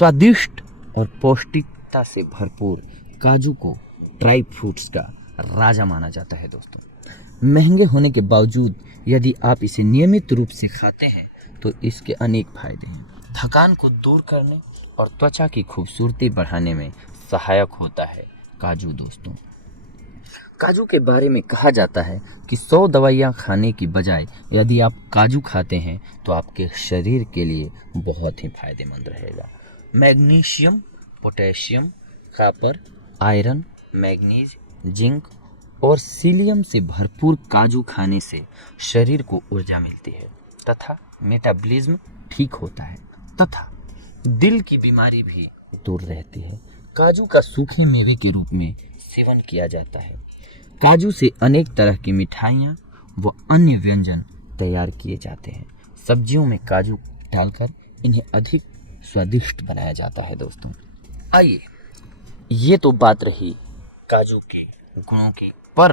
स्वादिष्ट और पौष्टिकता से भरपूर काजू को ड्राई फ्रूट्स का राजा माना जाता है दोस्तों। महंगे होने के बावजूद यदि आप इसे नियमित रूप से खाते हैं तो इसके अनेक फायदे हैं। थकान को दूर करने और त्वचा की खूबसूरती बढ़ाने में सहायक होता है काजू दोस्तों। काजू के बारे में कहा जाता है कि 100 दवाइयाँ खाने की बजाय यदि आप काजू खाते हैं तो आपके शरीर के लिए बहुत ही फायदेमंद रहेगा। Magnesium, potassium, copper, iron, manganese, zinc और सीलियम से भरपूर काजू खाने से शरीर को ऊर्जा मिलती है तथा मेटाबॉलिज्म ठीक होता है तथा दिल की बीमारी भी दूर रहती है। काजू का सूखे मेवे के रूप में सेवन किया जाता है। काजू से अनेक तरह की मिठाइयाँ व अन्य व्यंजन तैयार किए जाते हैं। सब्जियों में काजू डालकर इन्हें अधिक स्वादिष्ट बनाया जाता है दोस्तों। आइए, ये तो बात रही काजू के गुणों की, पर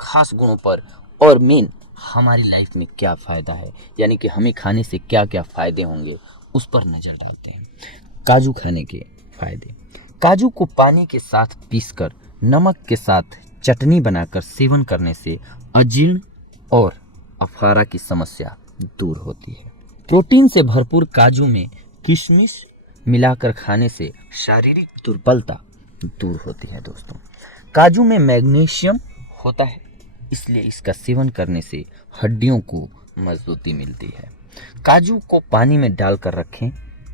खास गुणों पर और मेन हमारी लाइफ में क्या फ़ायदा है, यानी कि हमें खाने से क्या क्या फ़ायदे होंगे उस पर नज़र डालते हैं। काजू खाने के फ़ायदे। काजू को पानी के साथ पीसकर नमक के साथ चटनी बनाकर सेवन करने से अजीर्ण और अफारा की समस्या दूर होती है। प्रोटीन से भरपूर काजू में किशमिश मिलाकर खाने से शारीरिक दुर्बलता दूर होती है दोस्तों। काजू में मैग्नीशियम होता है, इसलिए इसका सेवन करने से हड्डियों को मजबूती मिलती है। काजू को पानी में डालकर रखें,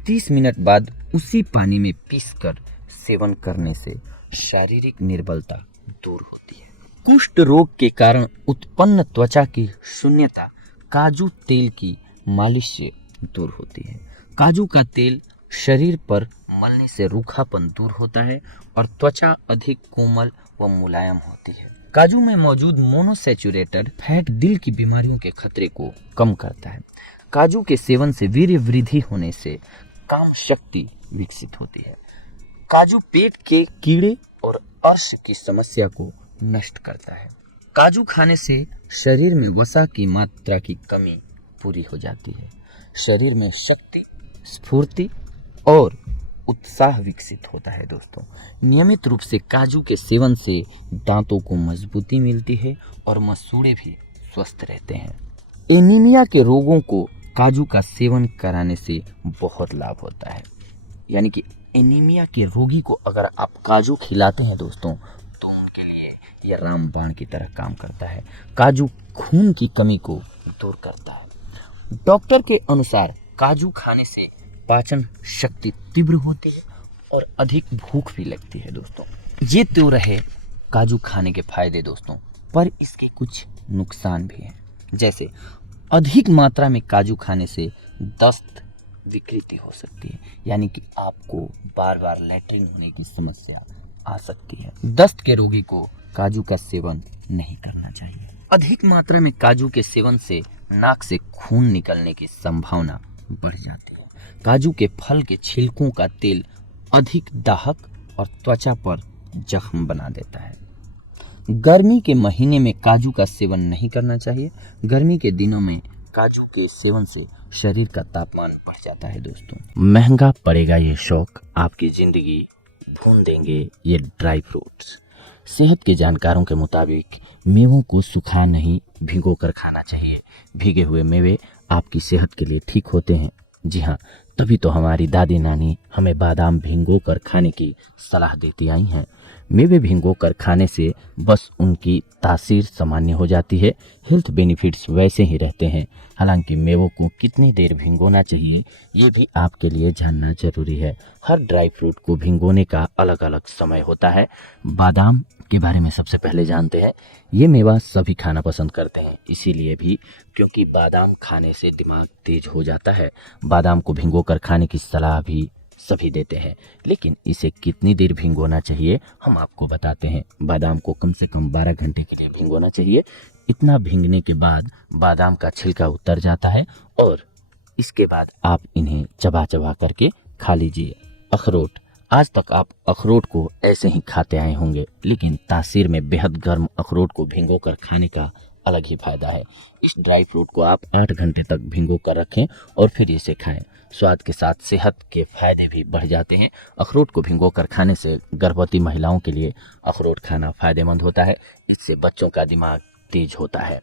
30 मिनट बाद उसी पानी में पीसकर सेवन करने से शारीरिक निर्बलता दूर होती है। कुष्ठ रोग के कारण उत्पन्न त्वचा की शून्यता काजू तेल की मालिश से दूर होती है। काजू का तेल शरीर पर मलने से रूखापन दूर होता है और त्वचा अधिक कोमल व मुलायम होती है। काजू में मौजूद मोनोसैचुरेटेड फैट दिल की बीमारियों के खतरे को कम करता है। काजू के सेवन से वीर्य वृद्धि होने से काम शक्ति विकसित होती है। काजू पेट के कीड़े और अर्श की समस्या को नष्ट करता है। काजू खाने से शरीर में वसा की मात्रा की कमी पूरी हो जाती है। शरीर में शक्ति, स्फूर्ति और उत्साह विकसित होता है दोस्तों। नियमित रूप से काजू के सेवन से दांतों को मजबूती मिलती है और मसूड़े भी स्वस्थ रहते हैं। एनीमिया के रोगों को काजू का सेवन कराने से बहुत लाभ होता है। यानी कि एनीमिया के रोगी को अगर आप काजू खिलाते हैं दोस्तों तो उनके लिए यह रामबाण की तरह काम करता है। काजू खून की कमी को दूर करता है। डॉक्टर के अनुसार काजू खाने से पाचन शक्ति तीव्र होती है और अधिक भूख भी लगती है दोस्तों। ये तो रहे काजू खाने के फायदे दोस्तों, पर इसके कुछ नुकसान भी हैं। जैसे अधिक मात्रा में काजू खाने से दस्त विकृति हो सकती है, यानी कि आपको बार बार लैट्रिन होने की समस्या आ सकती है। दस्त के रोगी को काजू का सेवन नहीं करना चाहिए। अधिक मात्रा में काजू के सेवन से नाक से खून निकलने की संभावना बढ़ जाती है। काजू के फल के छिलकों का तेल अधिक दाहक और त्वचा पर जख्म बना देता है। गर्मी के महीने में काजू का सेवन नहीं करना चाहिए। गर्मी के दिनों में काजू के सेवन से शरीर का तापमान बढ़ जाता है दोस्तों। महंगा पड़ेगा ये शौक, आपकी जिंदगी भून देंगे ये ड्राई फ्रूट्स। सेहत के जानकारों के मुताबिक मेवों को सुखा नहीं भिगो कर खाना चाहिए। भीगे हुए मेवे आपकी सेहत के लिए ठीक होते हैं। जी हाँ, तभी तो हमारी दादी नानी हमें बादाम भिगो कर खाने की सलाह देती आई हैं। मेवे भिगो कर खाने से बस उनकी तासीर सामान्य हो जाती है, हेल्थ बेनिफिट्स वैसे ही रहते हैं। हालांकि मेवों को कितनी देर भिगोना चाहिए ये भी आपके लिए जानना जरूरी है। हर ड्राई फ्रूट को भिगोने का अलग अलग समय होता है। बादाम के बारे में सबसे पहले जानते हैं। ये मेवा सभी खाना पसंद करते हैं, इसीलिए भी क्योंकि बादाम खाने से दिमाग तेज हो जाता है। बादाम को भिगो कर खाने की सलाह भी सभी देते हैं, लेकिन इसे कितनी देर भिगोना चाहिए हम आपको बताते हैं। बादाम को कम से कम 12 घंटे के लिए भिगोना चाहिए। इतना भीगने के बाद बादाम का छिलका उतर जाता है और इसके बाद आप इन्हें चबा चबा करके खा लीजिए। अखरोट, आज तक आप अखरोट को ऐसे ही खाते आए होंगे, लेकिन तासीर में बेहद गर्म अखरोट को भिगो कर खाने का अलग ही फायदा है। इस ड्राई फ्रूट को आप 8 घंटे तक भिगो कर रखें और फिर इसे खाएं। स्वाद के साथ सेहत के फायदे भी बढ़ जाते हैं। अखरोट को भिगो कर खाने से गर्भवती महिलाओं के लिए अखरोट खाना फायदेमंद होता है। इससे बच्चों का दिमाग तेज होता है।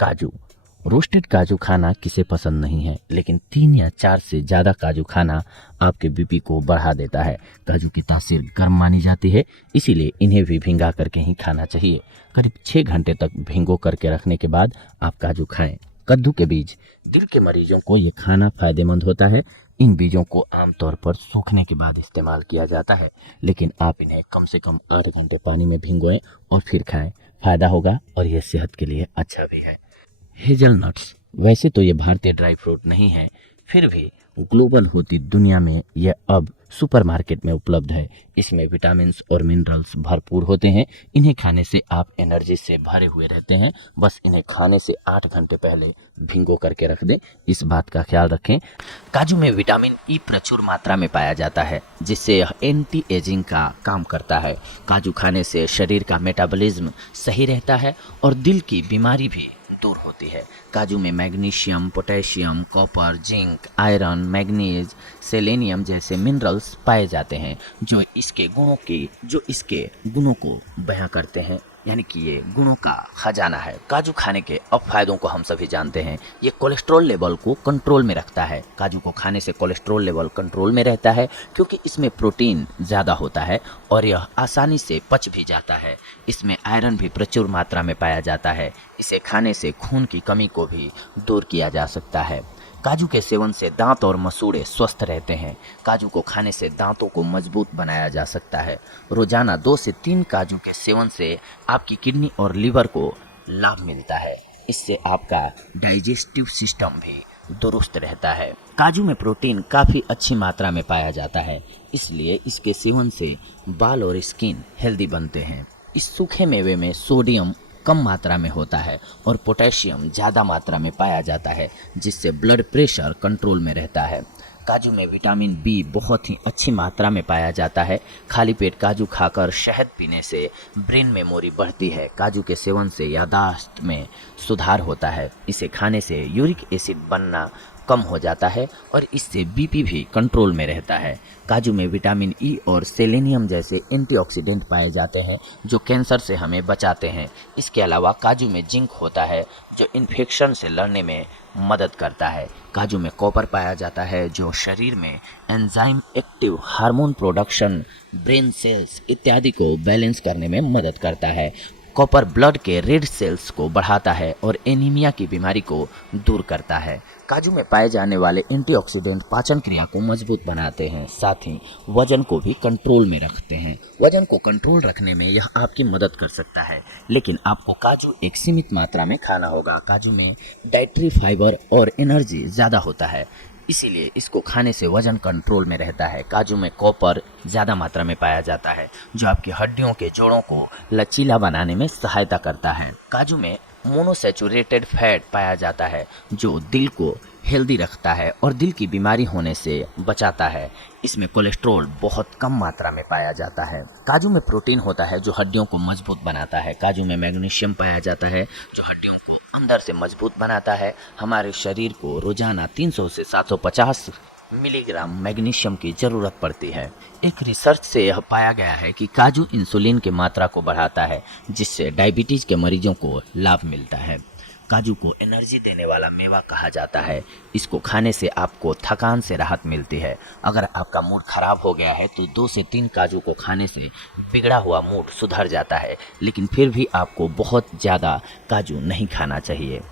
काजू, रोस्टेड काजू खाना किसे पसंद नहीं है, लेकिन 3 या 4 से ज़्यादा काजू खाना आपके बीपी को बढ़ा देता है। काजू की तासीर गर्म मानी जाती है, इसीलिए इन्हें भी भिंगा करके ही खाना चाहिए। करीब 6 घंटे तक भिंगो करके रखने के बाद आप काजू खाएं। कद्दू के बीज, दिल के मरीजों को ये खाना फायदेमंद होता है। इन बीजों को आमतौर पर सूखने के बाद इस्तेमाल किया जाता है, लेकिन आप इन्हें कम से कम 8 घंटे पानी में भिगोएं और फिर खाएं। फायदा होगा और यह सेहत के लिए अच्छा भी है। हेजलनट्स, वैसे तो ये भारतीय ड्राई फ्रूट नहीं है, फिर भी ग्लोबल होती दुनिया में यह अब सुपरमार्केट में उपलब्ध है। इसमें विटामिन्स और मिनरल्स भरपूर होते हैं। इन्हें खाने से आप एनर्जी से भरे हुए रहते हैं। बस इन्हें खाने से 8 घंटे पहले भिगो करके रख दें, इस बात का ख्याल रखें। काजू में विटामिन ई प्रचुर मात्रा में पाया जाता है, जिससे यह एंटी एजिंग का काम करता है। काजू खाने से शरीर का मेटाबॉलिज्म सही रहता है और दिल की बीमारी भी दूर होती है। काजू में magnesium, potassium, copper, zinc, iron, manganese, selenium जैसे मिनरल्स पाए जाते हैं, जो इसके गुणों को बयां करते हैं, यानी कि ये गुणों का खजाना है। काजू खाने के अफायदों को हम सभी जानते हैं। ये कोलेस्ट्रॉल लेवल को कंट्रोल में रखता है। काजू को खाने से कोलेस्ट्रॉल लेवल कंट्रोल में रहता है, क्योंकि इसमें प्रोटीन ज़्यादा होता है और यह आसानी से पच भी जाता है। इसमें आयरन भी प्रचुर मात्रा में पाया जाता है। इसे खाने से खून की कमी को भी दूर किया जा सकता है। काजू के सेवन से दांत और मसूड़े स्वस्थ रहते हैं। काजू को खाने से दांतों को मजबूत बनाया जा सकता है। रोजाना 2 से 3 काजू के सेवन से आपकी किडनी और लीवर को लाभ मिलता है। इससे आपका डाइजेस्टिव सिस्टम भी दुरुस्त रहता है। काजू में प्रोटीन काफ़ी अच्छी मात्रा में पाया जाता है, इसलिए इसके सेवन से बाल और स्किन हेल्दी बनते हैं। इस सूखे मेवे में सोडियम कम मात्रा में होता है और पोटेशियम ज़्यादा मात्रा में पाया जाता है, जिससे ब्लड प्रेशर कंट्रोल में रहता है। काजू में विटामिन बी बहुत ही अच्छी मात्रा में पाया जाता है। खाली पेट काजू खाकर शहद पीने से ब्रेन मेमोरी बढ़ती है। काजू के सेवन से याददाश्त में सुधार होता है। इसे खाने से यूरिक एसिड बनना कम हो जाता है और इससे बीपी भी कंट्रोल में रहता है। काजू में विटामिन ई और सेलेनियम जैसे एंटीऑक्सीडेंट पाए जाते हैं, जो कैंसर से हमें बचाते हैं। इसके अलावा काजू में जिंक होता है, जो इन्फेक्शन से लड़ने में मदद करता है। काजू में कॉपर पाया जाता है, जो शरीर में enzyme active hormone production, brain cells इत्यादि को बैलेंस करने में मदद करता है। कॉपर ब्लड के रेड सेल्स को बढ़ाता है और एनीमिया की बीमारी को दूर करता है। काजू में पाए जाने वाले एंटीऑक्सीडेंट पाचन क्रिया को मजबूत बनाते हैं, साथ ही वजन को भी कंट्रोल में रखते हैं। वजन को कंट्रोल रखने में यह आपकी मदद कर सकता है, लेकिन आपको काजू एक सीमित मात्रा में खाना होगा। काजू में डाइटरी फाइबर और एनर्जी ज़्यादा होता है, इसीलिए इसको खाने से वजन कंट्रोल में रहता है। काजू में कॉपर ज़्यादा मात्रा में पाया जाता है, जो आपकी हड्डियों के जोड़ों को लचीला बनाने में सहायता करता है। काजू में मोनोसैचुरेटेड फैट पाया जाता है, जो दिल को हेल्दी रखता है और दिल की बीमारी होने से बचाता है। इसमें कोलेस्ट्रॉल बहुत कम मात्रा में पाया जाता है। काजू में प्रोटीन होता है, जो हड्डियों को मजबूत बनाता है। काजू में मैग्नीशियम पाया जाता है, जो हड्डियों को अंदर से मजबूत बनाता है। हमारे शरीर को रोजाना 300 से 750 मिलीग्राम मैग्नीशियम की ज़रूरत पड़ती है। एक रिसर्च से यह पाया गया है कि काजू इंसुलिन की मात्रा को बढ़ाता है, जिससे डायबिटीज़ के मरीजों को लाभ मिलता है। काजू को एनर्जी देने वाला मेवा कहा जाता है। इसको खाने से आपको थकान से राहत मिलती है। अगर आपका मूड खराब हो गया है तो 2 से 3 काजू को खाने से बिगड़ा हुआ मूड सुधर जाता है, लेकिन फिर भी आपको बहुत ज़्यादा काजू नहीं खाना चाहिए।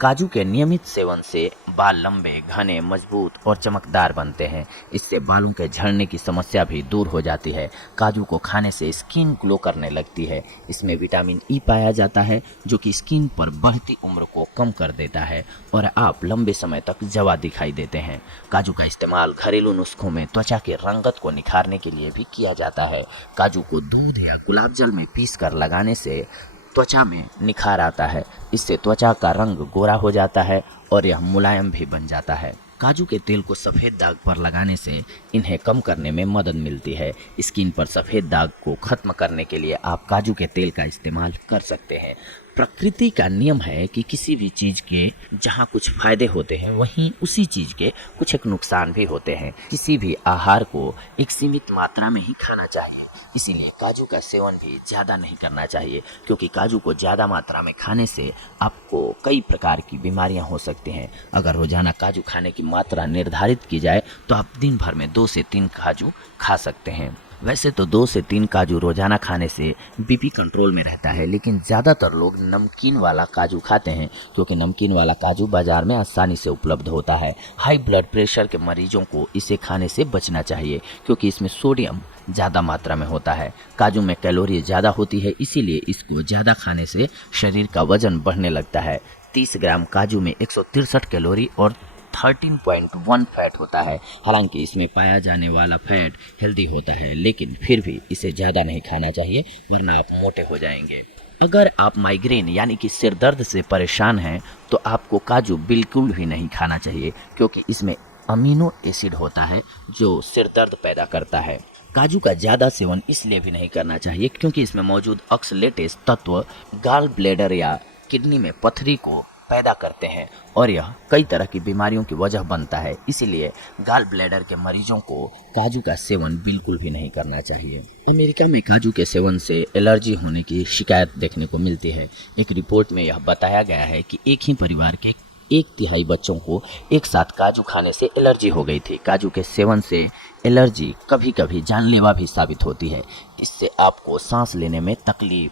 काजू के नियमित सेवन से बाल लंबे, घने, मजबूत और चमकदार बनते हैं। इससे बालों के झड़ने की समस्या भी दूर हो जाती है। काजू को खाने से स्किन ग्लो करने लगती है। इसमें विटामिन ई पाया जाता है, जो कि स्किन पर बढ़ती उम्र को कम कर देता है और आप लंबे समय तक जवा दिखाई देते हैं। काजू का इस्तेमाल घरेलू नुस्खों में त्वचा के रंगत को निखारने के लिए भी किया जाता है। काजू को दूध या गुलाब जल में पीस कर लगाने से त्वचा में निखार आता है। इससे त्वचा का रंग गोरा हो जाता है और यह मुलायम भी बन जाता है। काजू के तेल को सफ़ेद दाग पर लगाने से इन्हें कम करने में मदद मिलती है। स्किन पर सफ़ेद दाग को खत्म करने के लिए आप काजू के तेल का इस्तेमाल कर सकते हैं। प्रकृति का नियम है कि किसी भी चीज के जहाँ कुछ फायदे होते हैं वहीं उसी चीज के कुछ एक नुकसान भी होते हैं। किसी भी आहार को एक सीमित मात्रा में ही खाना चाहिए, इसीलिए काजू का सेवन भी ज़्यादा नहीं करना चाहिए, क्योंकि काजू को ज़्यादा मात्रा में खाने से आपको कई प्रकार की बीमारियां हो सकती हैं। अगर रोजाना काजू खाने की मात्रा निर्धारित की जाए तो आप दिन भर में 2 से 3 काजू खा सकते हैं। वैसे तो 2 से 3 काजू रोजाना खाने से बीपी कंट्रोल में रहता है, लेकिन ज़्यादातर लोग नमकीन वाला काजू खाते हैं, क्योंकि नमकीन वाला काजू बाजार में आसानी से उपलब्ध होता है। हाई ब्लड प्रेशर के मरीजों को इसे खाने से बचना चाहिए, क्योंकि इसमें सोडियम ज़्यादा मात्रा में होता है। काजू में कैलोरी ज़्यादा होती है, इसीलिए इसको ज़्यादा खाने से शरीर का वजन बढ़ने लगता है। 30 ग्राम काजू में 163 कैलोरी और 13.1 फैट होता है। हालांकि इसमें पाया जाने वाला फैट हेल्दी होता है, लेकिन फिर भी इसे ज़्यादा नहीं खाना चाहिए, वरना आप मोटे हो जाएंगे। अगर आप माइग्रेन यानी कि सिर दर्द से परेशान हैं तो आपको काजू बिल्कुल भी नहीं खाना चाहिए, क्योंकि इसमें अमीनो एसिड होता है जो सिर दर्द पैदा करता है। काजू का ज़्यादा सेवन इसलिए भी नहीं करना चाहिए क्योंकि इसमें मौजूद ऑक्सलेटेज तत्व गाल ब्लैडर या किडनी में पथरी को पैदा करते हैं और यह कई तरह की बीमारियों की वजह बनता है। इसीलिए गाल ब्लैडर के मरीजों को काजू का सेवन बिल्कुल भी नहीं करना चाहिए। अमेरिका में काजू के सेवन से एलर्जी होने की शिकायत देखने को मिलती है। एक रिपोर्ट में यह बताया गया है कि एक ही परिवार के 1/3 बच्चों को एक साथ काजू खाने से एलर्जी हो गई थी। काजू के सेवन से एलर्जी कभी कभी जानलेवा भी साबित होती है। इससे आपको सांस लेने में तकलीफ,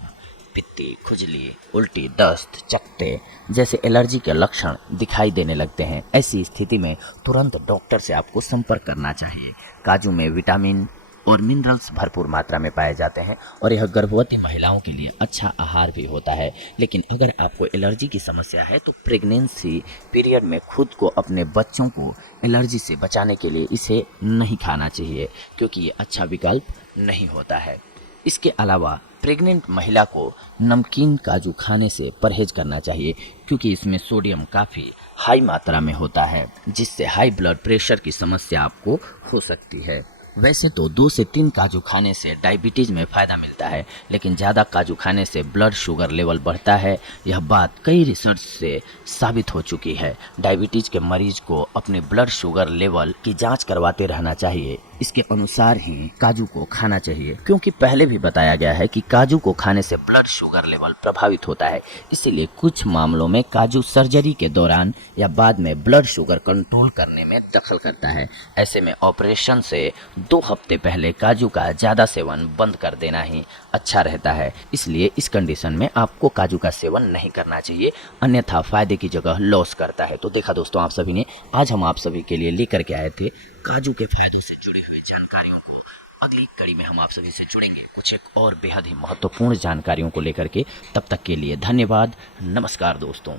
पित्ती, खुजली, उल्टी, दस्त, चकत्ते जैसे एलर्जी के लक्षण दिखाई देने लगते हैं। ऐसी स्थिति में तुरंत डॉक्टर से आपको संपर्क करना चाहिए। काजू में विटामिन और मिनरल्स भरपूर मात्रा में पाए जाते हैं और यह गर्भवती महिलाओं के लिए अच्छा आहार भी होता है। लेकिन अगर आपको एलर्जी की समस्या है तो प्रेगनेंसी पीरियड में खुद को, अपने बच्चों को एलर्जी से बचाने के लिए इसे नहीं खाना चाहिए, क्योंकि ये अच्छा विकल्प नहीं होता है। इसके अलावा प्रेग्नेंट महिला को नमकीन काजू खाने से परहेज करना चाहिए, क्योंकि इसमें सोडियम काफ़ी हाई मात्रा में होता है, जिससे हाई ब्लड प्रेशर की समस्या आपको हो सकती है। वैसे तो 2 से 3 काजू खाने से डायबिटीज़ में फ़ायदा मिलता है, लेकिन ज़्यादा काजू खाने से ब्लड शुगर लेवल बढ़ता है। यह बात कई रिसर्च से साबित हो चुकी है। डायबिटीज़ के मरीज को अपने ब्लड शुगर लेवल की जांच करवाते रहना चाहिए। इसके अनुसार ही काजू को खाना चाहिए, क्योंकि पहले भी बताया गया है कि काजू को खाने से ब्लड शुगर लेवल प्रभावित होता है। इसीलिए कुछ मामलों में काजू सर्जरी के दौरान या बाद में ब्लड शुगर कंट्रोल करने में दखल करता है। ऐसे में ऑपरेशन से 2 हफ्ते पहले काजू का ज़्यादा सेवन बंद कर देना ही अच्छा रहता है। इसलिए इस कंडीशन में आपको काजू का सेवन नहीं करना चाहिए, अन्यथा फ़ायदे की जगह लॉस करता है। तो देखा दोस्तों, आप सभी ने, आज हम आप सभी के लिए लेकर के आए थे काजू के फायदों से जुड़ी हुई जानकारियों को। अगली कड़ी में हम आप सभी से जुड़ेंगे कुछ एक और बेहद ही महत्वपूर्ण जानकारियों को लेकर के। तब तक के लिए धन्यवाद, नमस्कार दोस्तों।